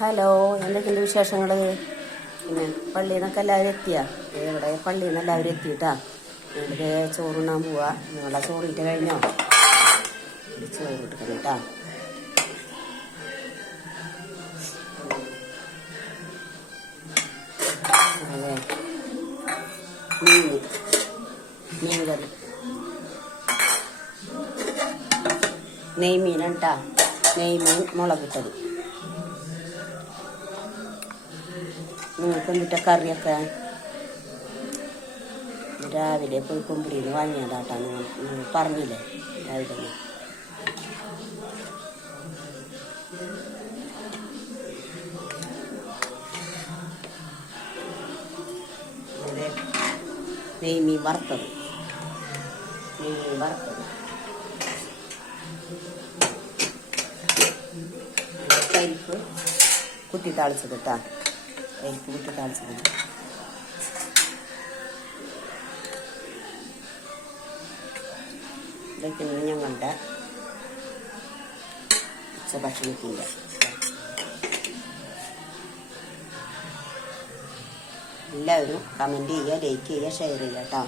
Hello, എന്തൊക്കെയുണ്ട് വിശേഷങ്ങൾ? പിന്നെ പള്ളിയിൽ നിന്നൊക്കെ എല്ലാവരും എത്തിയാ? ഇവിടെ പള്ളിയിൽ നിന്ന് എല്ലാവരും എത്തിയിട്ടാ. ഞങ്ങൾക്ക് ചോറുണ്ണാൻ പോവാ. നിങ്ങളെ ചോറിട്ട് കഴിഞ്ഞോ? ചോറിട്ട് കഴിഞ്ഞിട്ടാ. അതെ, മീൻ കറി, നെയ്മീനാണ് കേട്ടാ. നെയ്മീൻ മുളകിട്ടത്. നിങ്ങൾക്ക് എന്നിട്ട് കറിയൊക്കെ രാവിലെ പോയി കൊമ്പിടിയിൽ നിന്ന് വാങ്ങിയതാട്ടാ. നിങ്ങൾ പറഞ്ഞില്ലേ രാവിലെ? നെയ്മീൻ വറുത്തത്, പരിപ്പ് കുത്തി താളിച്ചത് കേട്ടാ. പരിപ്പ് കുത്തി താളിച്ചത്. ഇതൊക്കെയാണ് ഞങ്ങളുടെ ഉച്ചഭക്ഷണത്തിൻ്റെ. എല്ലാവരും കമൻറ്റ് ചെയ്യുക, ലൈക്ക് ചെയ്യുക, ഷെയർ ചെയ്യുക കേട്ടോ.